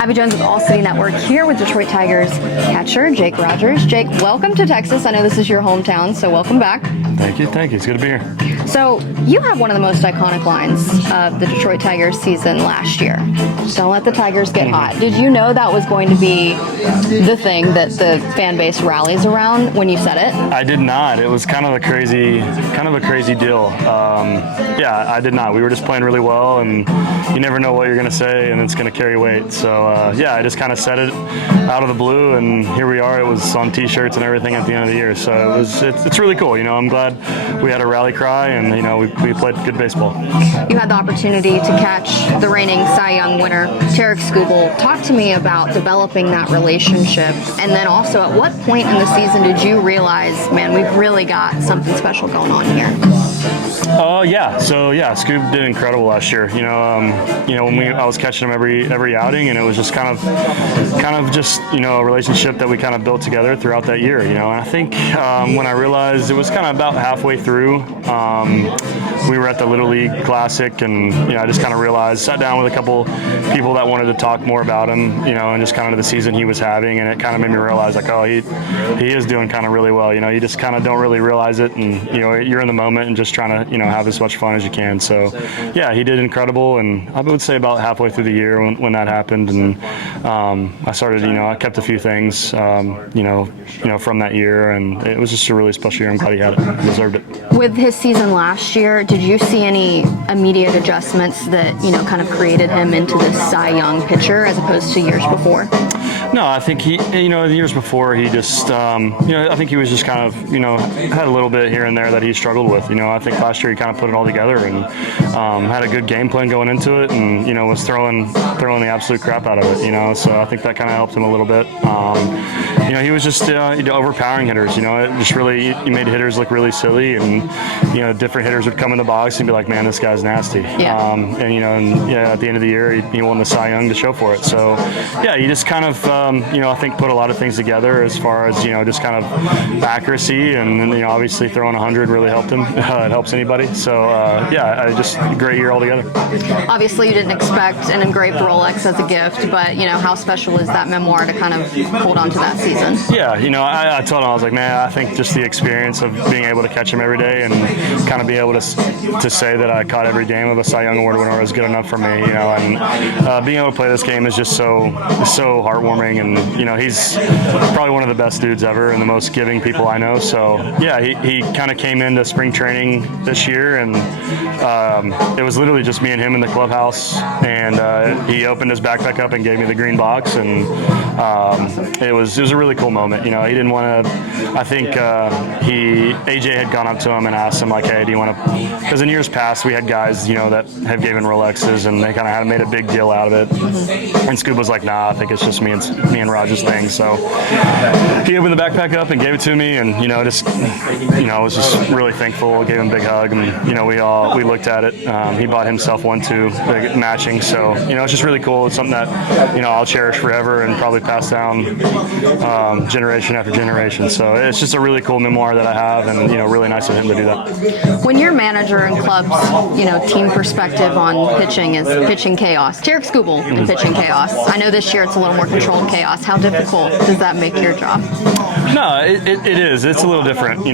Abby Jones with All City Network here with Detroit Tigers catcher Jake Rogers. Jake, welcome to Texas. I know this is your hometown, so welcome back. Thank you. It's good to be here. So you have one of the most iconic lines of the Detroit Tigers season last year. Don't let the Tigers get hot. Did you know that was going to be the thing that the fan base rallies around when you said it? I did not. It was kind of a crazy deal. I did not. We were just playing really well, and you never know what you're going to say, and it's going to carry weight. So I just kind of said it out of the blue, and here we are. It was on T-shirts and everything at the end of the year. So it's really cool. I'm glad we had a rally cry, and we played good baseball. You had the opportunity to catch the reigning Cy Young winner, Tarik Skubal. Talk to me about developing that relationship, and then also at what point in the season did you realize, man, we've really got something special going on here? Scoob did incredible last year. When I was catching him every outing, and it was just kind of just a relationship that we kind of built together throughout that year. And I think when I realized it was kind of about halfway through, we were at the Little League Classic, and I just kind of realized, sat down with a couple people that wanted to talk more about him, and just kind of the season he was having, and it kind of made me realize he is doing kind of really well. You just kind of don't really realize it, and you're in the moment and just trying to have as much fun as you can. So he did incredible, and I would say about halfway through the year when that happened, and I started I kept a few things from that year, and it was just a really special year. I'm glad he had it. He deserved it. With his season last year, did you see any immediate adjustments that kind of created him into this Cy Young pitcher as opposed to years before? No, I think the years before he just, I think he was just kind of, had a little bit here and there that he struggled with. I think last year he kind of put it all together and had a good game plan going into it, and was throwing the absolute crap out of it. So I think that kind of helped him a little bit. He was just overpowering hitters. It just really he made hitters look really silly, and different hitters would come in the box and be like, "Man, this guy's nasty." Yeah. At the end of the year, he won the Cy Young to show for it. So he just kind of I think put a lot of things together as far as just kind of accuracy, and obviously throwing 100 really helped him. It helps anybody. So just a great year altogether. Obviously, you didn't expect an engraved Rolex as a gift, but how special is that memoir to kind of hold on to that season? Yeah, I told him, I was like, man, I think just the experience of being able to catch him every day and kind of be able to say that I caught every game of a Cy Young Award winner was good enough for me. And being able to play this game is just so heartwarming, and he's probably one of the best dudes ever and the most giving people I know. So he kind of came into spring training this year, and it was literally just me and him in the clubhouse, and he opened his backpack up and gave me the green box, and it was a really cool moment. He didn't want to. I think AJ had gone up to him and asked him, like, hey, do you want to? Because in years past we had guys that have given Rolexes, and they kind of had made a big deal out of it. And Scoob was like, nah, I think it's just me and Roger's thing. So he opened the backpack up and gave it to me, and I was just really thankful. Gave him a big hug, and we looked at it. He bought himself one too, matching. So it's just really cool. It's something that I'll cherish forever and probably pass down generation after generation. So it's just a really cool memoir that I have, and really nice of him to do that. When your manager and club's team perspective on pitching is pitching chaos, Tarik Skubal in pitching chaos. I know this year it's a little more controlled chaos. How difficult does that make your job? No, it is. It's a little different.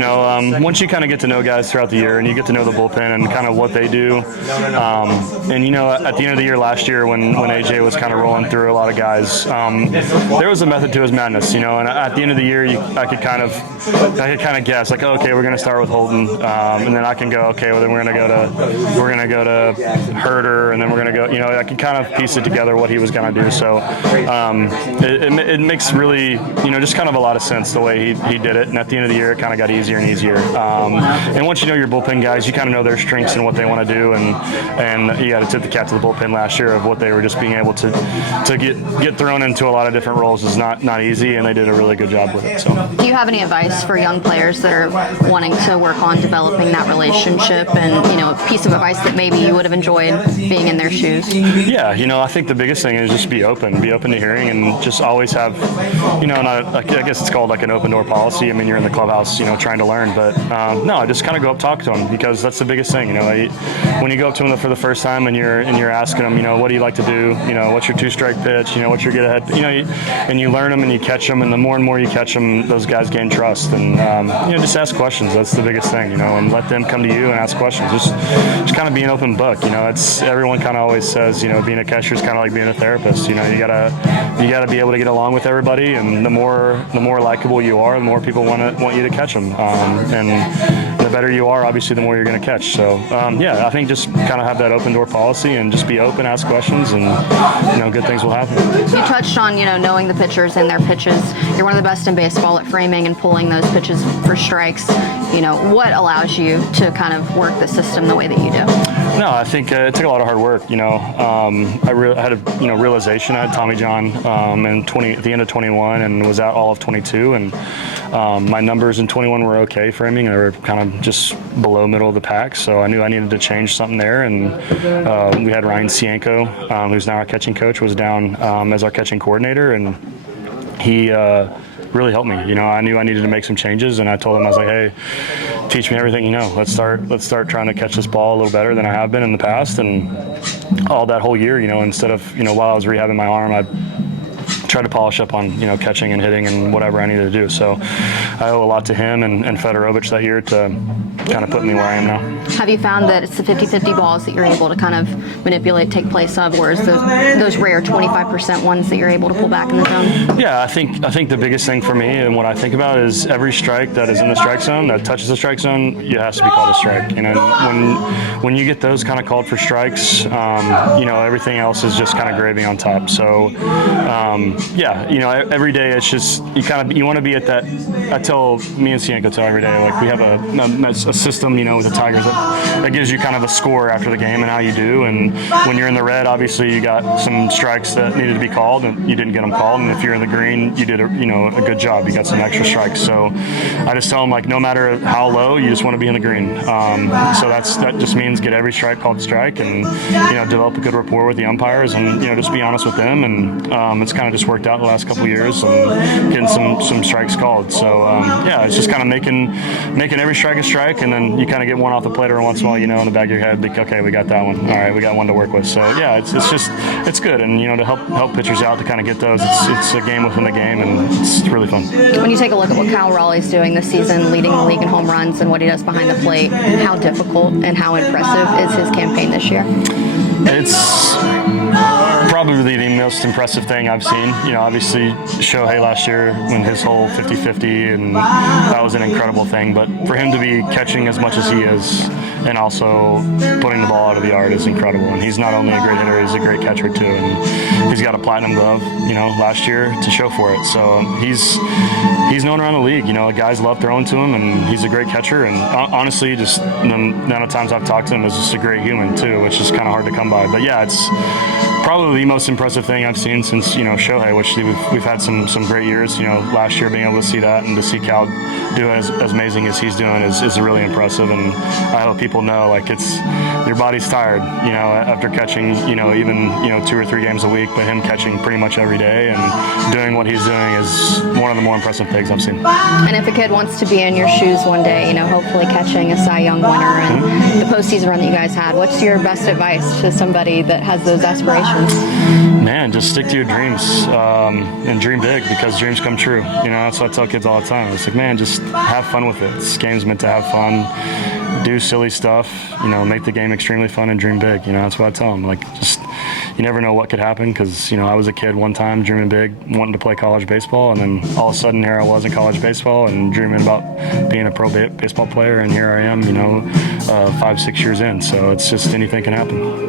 Once you kind of get to know guys throughout the year, and you get to know the bullpen and kind of what they do, and at the end of the year last year when AJ was kind of rolling through a lot of guys, there was a method to his madness. And at the end of the year, I could kind of guess, like, okay, we're going to start with Holton, and then I can go, okay, well then we're going to go to Herder, and then we're going to go. I could kind of piece it together what he was going to do. So it makes really just kind of a lot of sense the way he did it. And at the end of the year, it kind of got easier and easier. And once you know your bullpen guys, you kind of know their strengths and what they want to do. And you got to tip the cap to the bullpen last year of what they were just being able to get thrown into a lot of different roles is not easy, and they did a really good job with it. So, do you have any advice for young players that are wanting to work on developing that relationship, and a piece of advice that maybe you would have enjoyed being in their shoes? Yeah, I think the biggest thing is just be open to hearing, and just always have, I guess it's called like an open door policy. I mean, you're in the clubhouse, trying to learn. But no, I just kind of go up, talk to them, because that's the biggest thing. When you go up to them for the first time and you're asking them, what do you like to do? What's your 2-strike pitch? What's your get ahead? And you learn them and you catch them, and the more and more you catch them, those guys gain trust. And just ask questions. That's the biggest thing. And let them come to you and ask questions. Just kind of be an open book. It's everyone kind of always says, being a catcher is kind of like being a therapist. You gotta be able to get along with everybody, and the more likable you are, the more people want you to catch them. And the better you are, obviously, the more you're going to catch. So I think just kind of have that open door policy and just be open, ask questions, and good things will happen. You touched on knowing the pitchers and their pitches. You're one of the best in baseball at framing and pulling those pitches for strikes. What allows you to kind of work the system the way that you do? No, I think it took a lot of hard work. I had a realization. I had Tommy John at the end of 21 and was out all of 22, and my numbers in 21 were okay framing. They were kind of just below middle of the pack, so I knew I needed to change something there. And we had Ryan Cienko, who's now our catching coach, was down as our catching coordinator, and he really helped me. I knew I needed to make some changes, and I told him, I was like, hey, teach me everything you know. Let's start trying to catch this ball a little better than I have been in the past. And all that whole year, instead of while I was rehabbing my arm, I tried to polish up on catching and hitting and whatever I needed to do. So I owe a lot to him and Fedorovich that year to kind of put me where I am now. Have you found that it's the 50-50 balls that you're able to kind of manipulate, take place of, whereas those rare 25% ones that you're able to pull back in the zone? Yeah, I think the biggest thing for me and what I think about is every strike that is in the strike zone, that touches the strike zone, it has to be called a strike. When you get those kind of called for strikes, everything else is just kind of gravy on top. So every day it's just you want to be at that. I tell me and Cienko every day, like, we have a system, with the Tigers that gives you kind of a score after the game and how you do. And when you're in the red, obviously you got some strikes that needed to be called and you didn't get them called. And if you're in the green, you did a good job. You got some extra strikes. So I just tell them, like, no matter how low, you just want to be in the green. So that just means get every strike called strike, and develop a good rapport with the umpires, and just be honest with them. And it's kind of just worked out the last couple of years, and getting some strikes called. So it's just kind of making every strike a strike, and then you kind of get one off the plate every once in a while, in the back of your head, like, okay, we got that one. All right, we got one to work with. So it's good, and to help pitchers out to kind of get those. It's a game within the game, and it's really fun. When you take a look at what Cal Raleigh's doing this season, leading the league in home runs and what he does behind the plate, how difficult and how impressive is his campaign this year? It's probably the most impressive thing I've seen. Obviously Shohei last year when his whole 50-50, and that was an incredible thing. But for him to be catching as much as he is and also putting the ball out of the yard is incredible. And he's not only a great hitter, he's a great catcher too. And he's got a platinum glove, last year to show for it. So he's known around the league. Guys love throwing to him, and he's a great catcher. And honestly, just the amount of times I've talked to him, is just a great human too, which is kind of hard to come by. But yeah, it's probably the most impressive thing I've seen since Shohei, which we've had some great years. Last year being able to see that and to see Cal do as amazing as he's doing is really impressive. And I hope people know, like, it's your body's tired, after catching, even 2 or 3 games a week, but him catching pretty much every day and doing what he's doing is one of the more impressive things I've seen. And if a kid wants to be in your shoes one day, hopefully catching a Cy Young winner and the postseason run that you guys had, what's your best advice to somebody that has those aspirations? Man, just stick to your dreams and dream big, because dreams come true. That's what I tell kids all the time. It's like, man, just have fun with it. This game's meant to have fun. Do silly stuff, make the game extremely fun and dream big. That's what I tell them. Like, just, you never know what could happen, because, I was a kid one time dreaming big, wanting to play college baseball, and then all of a sudden here I was in college baseball and dreaming about being a pro baseball player, and here I am, 5-6 years in. So it's just anything can happen.